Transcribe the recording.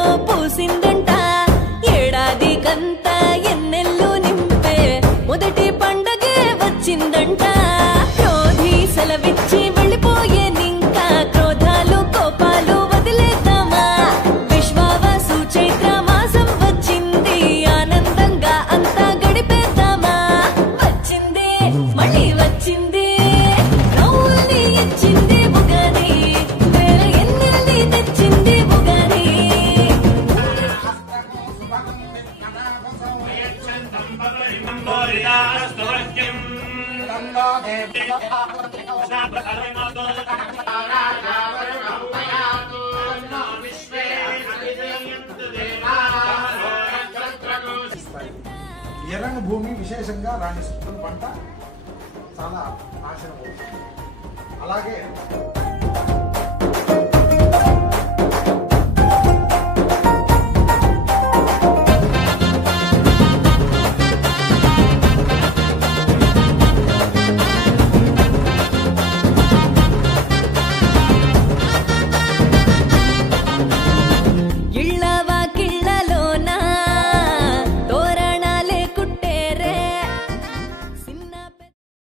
ఎన్నెల్లో పూసిందంట ఏడాది కంత ఎన్నెల్లు నింపే మొదటి పండగే వచ్చిందంట క్రోధి సెలవిచ్చి వెళ్ళిపోయే నింకా క్రోధాలు కోపాలు వదిలేద్దామా విశ్వావసు చైత్ర మాసం వచ్చింది ఆనందంగా అంతా గడిపేద్దామా వచ్చింది మళ్ళీ వచ్చింది నవ్వుల్ని ఇచ్చింది ఉగాది వేల ఎన్నెల్ని తెచ్చింది ఉగాది ఎర్రని భూమి విశేషంగా రాణిస్తుంది పంట చాలా నాశనం అవుతుంది అలాగే